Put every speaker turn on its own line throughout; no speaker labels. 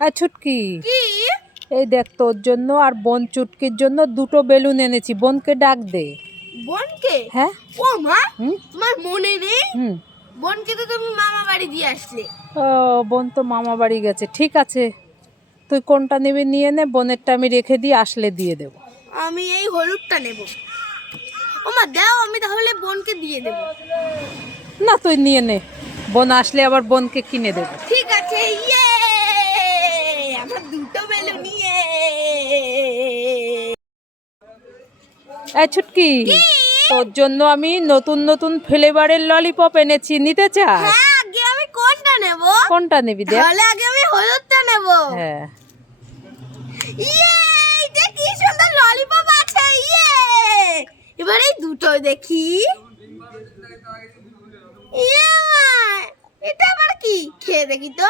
আর ছুটকি এই দেখ তোর জন্য আর বোন চুটকির জন্য দুটো বেলুন এনেছি। বোনকে ডাক দে।
বোনকে?
হ্যাঁ?
ও মা তোমার মনে নেই? বোনকে তো তুমি মামা বাড়ি দিয়ে আসলে।
ও বোন তো মামা বাড়ি গেছে। ঠিক আছে। তুই কোনটা নিবি নিয়ে নে বোনেরটা আমি রেখে দিয়ে আসলে দিয়ে দেব।
আমি এই হলুদটা নেব। ও মা দাও আমি তাহলে বোনকে দিয়ে দেব।
না তুই নিয়ে নে। বোন আসলে আবার বোনকে কিনে দেবো।
ঠিক আছে ইয়ে!
ছুটকি তোর জন্য আমি নতুন নতুন ফ্লেভারের ললিপপ এনেছি নিতে চাস?
হ্যাঁ আগে আমি কোনটা নেব?
কোনটা নিবি দেখ
তাহলে আগে আমি হলুদটা নেব।
হ্যাঁ।
ইয়ে এটা কি সুন্দর ললিপপ আছে ইয়ে এবার এই দুটো দেখি। ইয়ে এটা আবার কি? খেয়ে দেখি তো।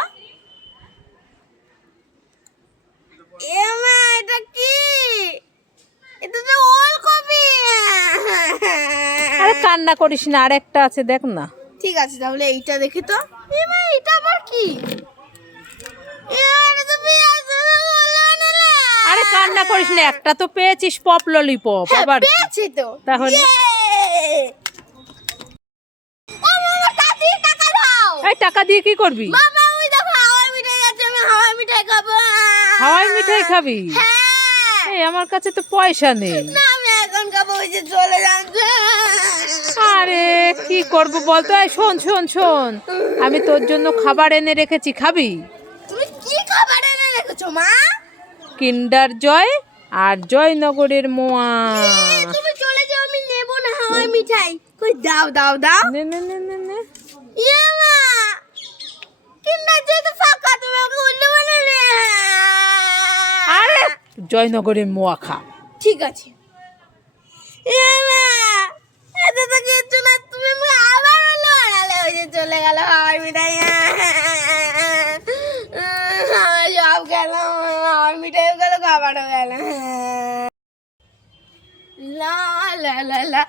এ মা এটা কি এটা তো ওলকপি
আরে কান্না করিস না আর একটা আছে দেখ না।
ঠিক আছে তাহলে এইটা দেখি তো। এটা আবার কি?
আরে কান্না করিস না একটা তো পেয়েছিস পপ ললিপপ
হ্যাঁ,
আবার
পেয়েছি তো।
তাহলে?
ইয়ে!
এই টাকা দিয়ে কি করবি?
হাওয়াই মিঠাই খাব? হ্যাঁ।
এই আমার কাছে তো পয়সা নেই।
না আমি এখন খাব ওই যে চলে যাচ্ছে।
আরে কি করব বলতো? এই শোন শোন শোন। আমি তোর জন্য খাবার এনে রেখেছি খাবি?
তুমি কি খাবার এনে রেখেছো মা?
কিন্ডার জয় আর জয়নগরের মোয়া।
তুমি চলে যাও আমি নেব না হাওয়াই মিঠাই। কই দাও দাও দাও।
নে নে নে নে নে।
ইয়ে মা! কিন্না যেতে ফাঁকা তুমি আমাকে উল্লু বানালে
আরে জয়নগরের মোয়া খা।
ঠিক আছে। ইয়ে মা! এত তো কিছু না, তুমি আবার উল্লু বানালে ওই যে চলে গেল হাওয়াই মিঠাই। আমার সব গেল হাওয়াই মিঠাইও গেল খাবারও গেল। লা লা লা লা।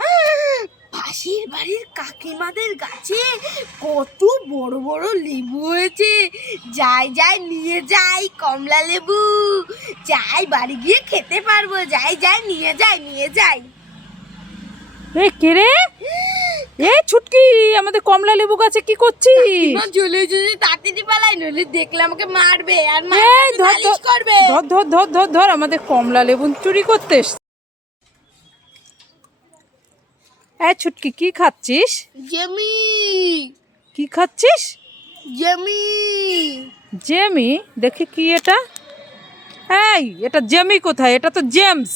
পাশের বাড়ির কাকিমাদের গাছে কত বড় বড় লেবু হয়েছে। যাই যাই, নিয়ে যাই কমলা লেবু। যাই, বাড়ি গিয়ে খেতে পারব। যাই যাই, নিয়ে যাই নিয়ে যাই।
এ কে রে? এ ছুটকি আমাদের কমলা লেবু গাছে কি করছিস?
তাড়াতাড়ি পালাই? নইলে দেখলে আমাকে মারবে আর মারবে নালিশ করবে।
ধর ধর ধর ধর ধর আমাদের কমলা লেবু চুরি করতে। এই ছুটকি কি খাচ্ছিস?
জেমি।
কি খাচ্ছিস?
জেমি।
জেমি? দেখি কি এটা? এই এটা জেমি কোথায়? এটা তো জেমস।